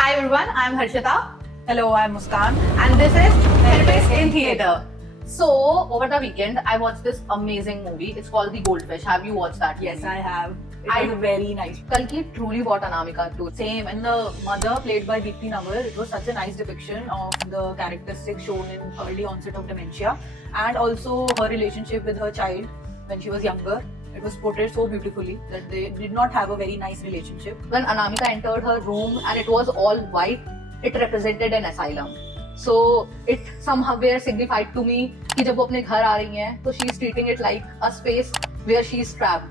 Hi everyone, I'm Harshita Hello, I'm Muskan. and this is Therapist in Theatre. So, over the weekend, I watched this amazing movie. It's called The Goldfish. Have you watched that? Yes, movie? I have. It I- was very nice. Kalki truly bought Anamika too. Same, and the mother played by Deepti Navar, it was such a nice depiction of the characteristics shown in early onset of dementia and also her relationship with her child when she was younger. It was portrayed so beautifully that they did not have a very nice relationship. When Anamika entered her room and it was all white, it represented an asylum. So it somehow signified to me कि जब वो अपने घर आ रही हैं, तो she is treating it like a space where she is trapped.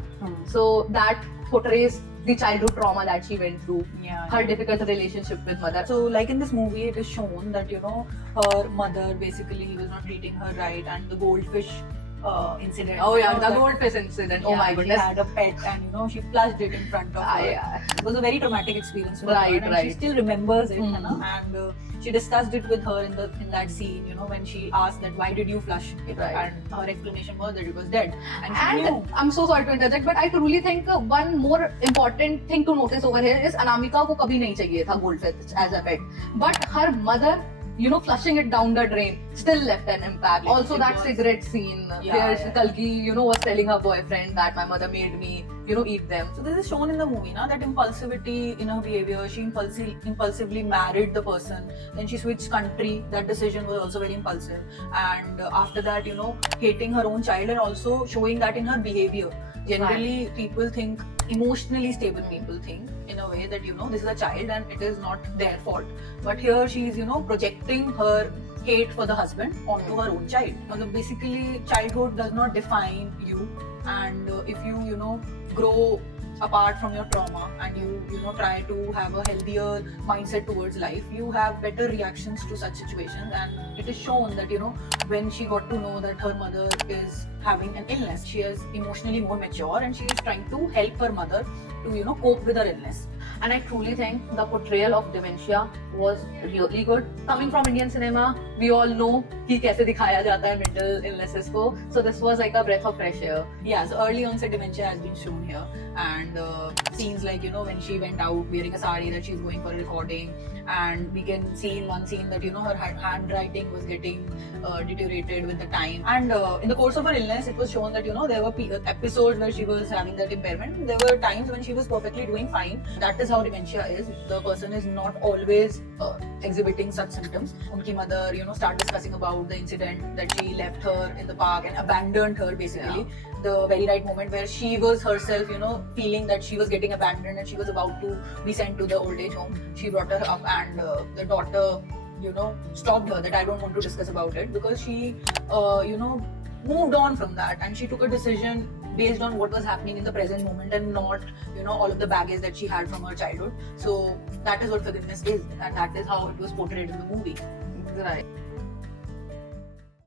So that portrays the childhood trauma that she went through, Yeah. her difficult relationship with mother. So, like in this movie, it is shown that her mother basically was not treating her right, and the goldfish incident. Oh yeah, the that- goldfish incident. Oh yeah, my goodness. She had a pet, and she flushed it in front of her. Yeah. It was a very traumatic experience for Right, her, and she right. still remembers it, Mhm. है ना? And she discussed it with her in that scene. When she asked that why did you flush it, Right. and her explanation was that it was dead, and she knew. And I'm so sorry to interject, but I truly think one more important thing to notice over here is Anamika को कभी नहीं चाहिए था goldfish as a pet, but her mother, flushing it down the drain still left an impact. Yes, Also it that was. cigarette scene Yeah, where yeah. Kalki, was telling her boyfriend that my mother made me, eat them. So this is shown in the movie, na, that impulsivity in her behavior. She impulsively married the person. Then she switched country. That decision was also very impulsive. And after that, hating her own child and also showing that in her behavior. Generally, people think, emotionally stable people think in a way that, this is a child and it is not their fault. But here she is, projecting her hate for the husband onto her own child. Basically, childhood does not define you. And if you, grow apart from your trauma and you try to have a healthier mindset towards life, you have better reactions to such situations. And it is shown that when she got to know that her mother is having an illness, she is emotionally more mature and she is trying to help her mother to cope with her illness. And I truly think the portrayal of dementia was really good. Coming from Indian cinema, we all know कि कैसे दिखाया जाता है mental illnesses को. So this was like a breath of fresh air. Yeah, so early onset dementia has been shown here, and scenes like when she went out wearing a sari that she's going for a recording, and we can see in one scene that her handwriting was getting deteriorated with the time, and in the course of her illness it was shown that there were episodes where she was having that impairment. There were times when she was perfectly doing fine. That is how dementia is. The person is not always exhibiting such symptoms. Unki mother start discussing about the incident that she left her in the park and abandoned her basically. The very right moment where she was herself feeling that she was getting abandoned and she was about to be sent to the old age home. She brought her up, and the daughter stopped her that I don't want to discuss about it, because she moved on from that and she took a decision based on what was happening in the present moment and not all of the baggage that she had from her childhood. So that is what forgiveness is, and that is how it was portrayed in the movie. Right.